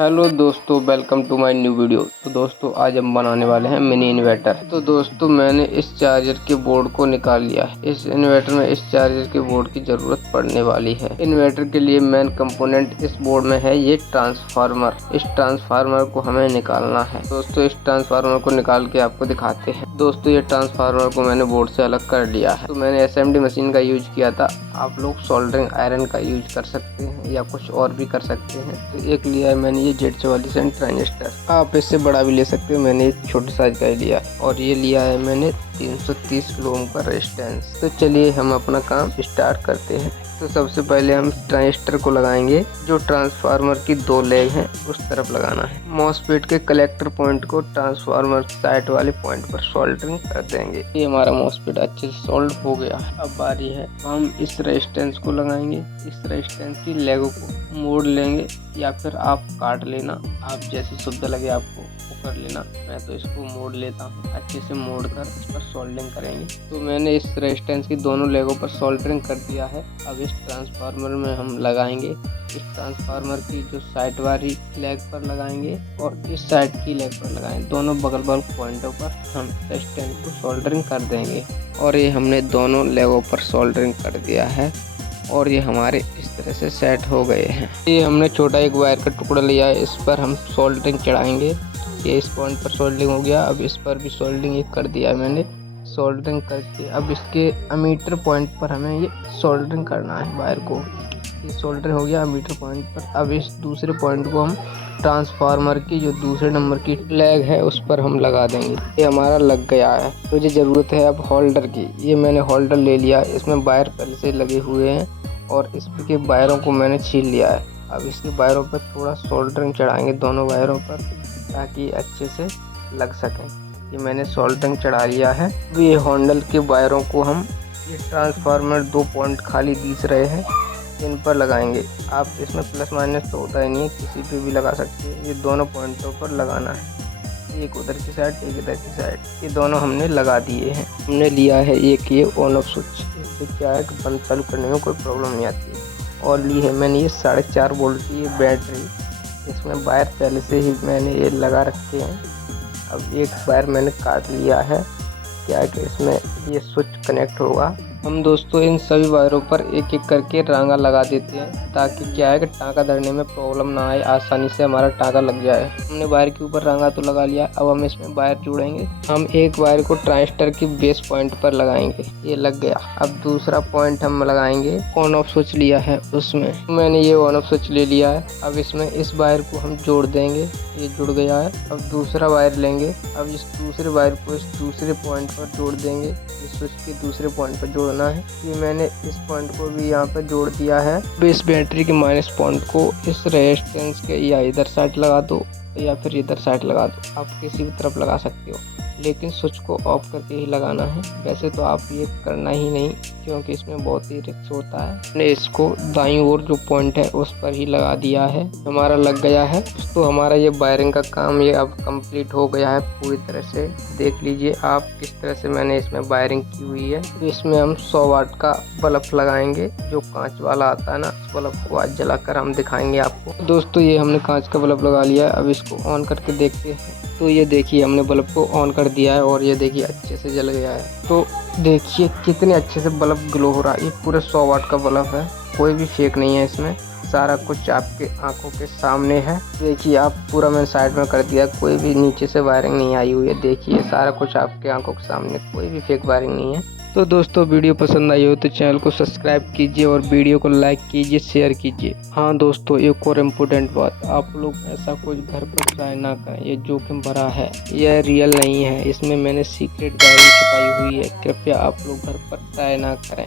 Hello दोस्तों, welcome to my new video. तो दोस्तों आज हम बनाने वाले हैं मिनी इन्वर्टर। तो दोस्तों मैंने इस चार्जर के बोर्ड को निकाल लिया है। इस इन्वर्टर में इस चार्जर के बोर्ड की ज़रूरत पड़ने वाली है। इन्वर्टर के लिए मेन कंपोनेंट इस बोर्ड में है ये ट्रांसफार्मर। इस ट्रांसफार्मर को हमें निकालना है। दोस्तों इस ट्रांसफार्मर को निकाल के आपको दिखाते हैं। दोस्तों ये ट्रांसफार्मर को मैंने बोर्ड से अलग कर लिया है। तो मैंने SMD मशीन का यूज किया था। आप लोग सोल्डरिंग आयरन का यूज कर सकते हैं या कुछ और भी कर सकते हैं। तो एक लिया है मैंने ये Z44 ट्रांजिस्टर। आप इससे बड़ा भी ले सकते हो, मैंने एक छोटे साइज का ही लिया। और ये लिया है मैंने 330 किलो ओम का रेजिस्टेंस। तो चलिए हम अपना काम स्टार्ट करते हैं। तो सबसे पहले हम ट्रांजिस्टर को लगाएंगे। जो ट्रांसफार्मर की 2 लेग हैं उस तरफ लगाना है। मॉसफेट के कलेक्टर पॉइंट को ट्रांसफार्मर साइड वाले पॉइंट पर सोल्डरिंग कर देंगे। ये हमारा मॉसफेट अच्छे से सोल्ड हो गया है। अब बारी है हम इस रेजिस्टेंस को लगाएंगे। इस रेजिस्टेंस की लेगों को मोड़ लेंगे या फिर आप काट लेना, आप जैसी सुविधा लगे आपको वो कर लेना। मैं तो इसको मोड़ लेता हूँ। अच्छे से मोड़ कर इस पर सोल्डरिंग करेंगे। तो मैंने इस रेजिस्टेंस की दोनों लेगों पर सोल्डरिंग कर दिया है। अब इस ट्रांसफार्मर में हम लगाएंगे। इस ट्रांसफार्मर की जो साइड वाली लेग पर लगाएंगे और इस साइड की लेग पर लगाएंगे। दोनों बगल बगल पॉइंटों पर हम रेजिस्टेंस को सोल्डरिंग कर देंगे। और ये हमने दोनों लेगों पर सोल्डरिंग कर दिया है और ये हमारे इस तरह से सेट हो गए हैं। ये हमने छोटा एक वायर का टुकड़ा लिया है, इस पर हम सोल्डरिंग चढ़ाएंगे। ये इस पॉइंट पर सोल्डरिंग हो गया। अब इस पर भी सोल्डरिंग एक कर दिया है मैंने। सोल्डरिंग करके अब इसके अमीटर पॉइंट पर हमें ये सोल्डरिंग करना है वायर को। ये सोल्डरिंग हो गया अमीटर पॉइंट पर। अब इस दूसरे पॉइंट को हम ट्रांसफार्मर की जो दूसरे नंबर की लेग है उस पर हम लगा देंगे। ये हमारा लग गया है। मुझे ज़रूरत है अब होल्डर की। ये मैंने होल्डर ले लिया। इसमें वायर पहले से लगे हुए हैं और इसके वायरों को मैंने छील लिया है। अब इसके वायरों पर थोड़ा सोल्डरिंग चढ़ाएंगे दोनों वायरों पर, ताकि अच्छे से लग सकें। ये मैंने सोल्डरिंग चढ़ा लिया है। अब ये होल्डर के वायरों को हम ये ट्रांसफार्मर 2 पॉइंट खाली दिख रहे हैं इन पर लगाएंगे। आप इसमें प्लस माइनस तो होता ही नहीं है, किसी पे भी लगा सकते हैं। ये दोनों पॉइंटों पर लगाना है, एक उधर की साइड एक इधर की साइड। ये दोनों हमने लगा दिए हैं। हमने लिया है एक ये ऑन ऑफ स्विच। इससे क्या है कि बंद चालू करने में कोई प्रॉब्लम नहीं आती है। और ली है मैंने ये 4.5 वोल्ट की ये बैटरी। इसमें वायर पहले से ही मैंने ये लगा रखे हैं। अब एक वायर मैंने काट लिया है। क्या है कि इसमें ये स्विच कनेक्ट होगा। हम दोस्तों इन सभी वायरों पर एक एक करके रांगा लगा देते हैं, ताकि क्या है कि टाँका धरने में प्रॉब्लम ना आए, आसानी से हमारा टाँका लग जाए। हमने वायर के ऊपर रांगा तो लगा लिया। अब हम इसमें वायर जोड़ेंगे। हम एक वायर को ट्रांजिस्टर की बेस पॉइंट पर लगाएंगे। ये लग गया। अब दूसरा पॉइंट हम लगाएंगे। ऑन ऑफ स्विच लिया है उसमें मैंने ये ऑन ऑफ स्विच ले लिया है। अब इसमें इस वायर को हम जोड़ देंगे। ये जुड़ गया है। अब दूसरा वायर लेंगे। अब इस दूसरे वायर को इस दूसरे पॉइंट पर जोड़ देंगे। इस स्विच के दूसरे पॉइंट पर जोड़ना है। ये मैंने इस पॉइंट को भी यहाँ पर जोड़ दिया है। अब इस बैटरी के माइनस पॉइंट को इस रेजिस्टेंस के या इधर साइड लगा दो या फिर इधर साइड लगा दो। आप किसी भी तरफ लगा सकते हो, लेकिन स्विच को ऑफ करके ही लगाना है। वैसे तो आप ये करना ही नहीं, क्योंकि इसमें बहुत ही रिस्क होता है। मैंने इसको दाईं ओर जो पॉइंट है उस पर ही लगा दिया है। हमारा लग गया है। तो हमारा ये वायरिंग का काम ये अब कंप्लीट हो गया है पूरी तरह से। देख लीजिए आप किस तरह से मैंने इसमें वायरिंग की हुई है। तो इसमें हम 100 वाट का बल्ब लगाएंगे, जो कांच वाला आता है ना। उस बल्ब को आज जलाकर हम दिखाएंगे आपको। दोस्तों ये हमने कांच का बल्ब लगा लिया है। अब इसको ऑन करके देखते हैं। तो ये देखिए हमने बल्ब को ऑन कर दिया है और ये देखिए अच्छे से जल गया है। तो देखिए कितने अच्छे से बल्ब ग्लो हो रहा है। ये पूरे 100 वाट का बल्ब है, कोई भी फेक नहीं है इसमें। सारा कुछ आपके आंखों के सामने है। देखिए आप पूरा मैंने साइड में कर दिया, कोई भी नीचे से वायरिंग नहीं आई हुई है। देखिए सारा कुछ आपके आंखों के सामने, कोई भी फेक वायरिंग नहीं है। तो दोस्तों वीडियो पसंद आई हो तो चैनल को सब्सक्राइब कीजिए और वीडियो को लाइक कीजिए, शेयर कीजिए। हाँ दोस्तों एक और इम्पोर्टेंट बात, आप लोग ऐसा कुछ घर पर ट्राई ना करें। ये जोखिम भरा है, यह रियल नहीं है। इसमें मैंने सीक्रेट वायरिंग छुपाई हुई है। कृपया आप लोग घर पर ट्राई ना करें।